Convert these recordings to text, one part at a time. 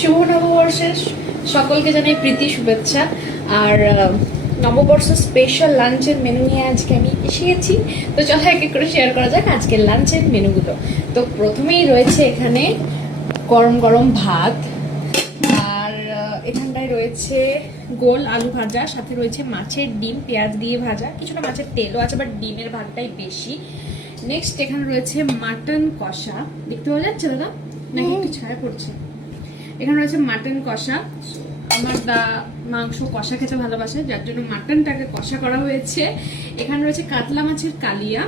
শুভ নববর্ষের সকলকে জানাই প্রীতি শুভেচ্ছা। আর নববর্ষ স্পেশাল লাঞ্চের মেনু নিয়ে আজকে আমি এসে গেছি। তো চলো এক এক করে শেয়ার করা যাক আজকের লাঞ্চের মেনুগুলো। তো প্রথমেই রয়েছে এখানে গরম গরম ভাত, আর এখানটায় রয়েছে গোল আলু ভাজা, সাথে রয়েছে মাছের ডিম পেঁয়াজ দিয়ে ভাজা, কিছুটা মাছের তেলও আছে, বাট ডিমের ভাগটাই বেশি। নেক্সট এখানে রয়েছে মাটন কষা, দেখতে পাওয়া যাচ্ছে দাদা নাকি একটু ছায়া পড়ছে? এখানে রয়েছে মাটন কষা। আমার মাংস কষা খেতে ভালোবাসে, যার জন্য মাটনটাকে কষা করা হয়েছে। এখানে রয়েছে কাতলা মাছের কালিয়া।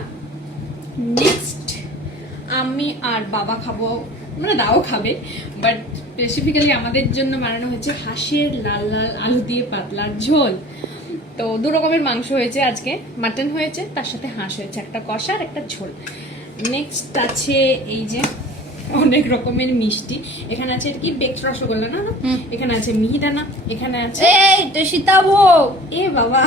নেক্সট আমি আর বাবা খাবো, মানে দাও খাবে, বাট স্পেসিফিক্যালি আমাদের জন্য বানানো হয়েছে হাঁসের লাল লাল আলু দিয়ে পাতলা ঝোল। তো দু রকমের মাংস হয়েছে আজকে, মাটন হয়েছে, তার সাথে হাঁস হয়েছে, একটা কষা আর একটা ঝোল। নেক্সট আছে এই যে অনেক রকমের মিষ্টি। এখানে আছে কি বেকড রসগোল্লা, না না, এখানে আছে মিহিদানা, এখানে আছে এই তো সীতাভোগ। এ বাবা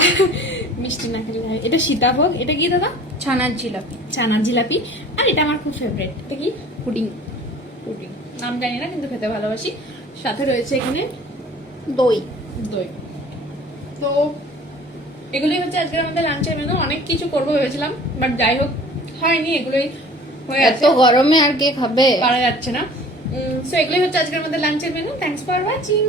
মিষ্টি না খেলে হয়। এটা সীতাভোগ, এটা কি দাদা? ছানার জিলাপি। ছানার জিলাপি। আর এটা আমার খুব ফেভারিট, এটা কি? পুডিং। পুডিং নাম জানি না, কিন্তু খেতে ভালোবাসি। সাথে রয়েছে এখানে দই। দই। তো এগুলোই হচ্ছে আজকে আমাদের লাঞ্চের মেনু। অনেক কিছু করবো ভেবেছিলাম, বাট যাই হোক হয়নি, এগুলোই হয়ে এত আছে, গরমে আর কে খাবে? পারা যাচ্ছে না। সো এগুলোই হচ্ছে আজকের আমাদের লাঞ্চের মেনু। Thanks for watching.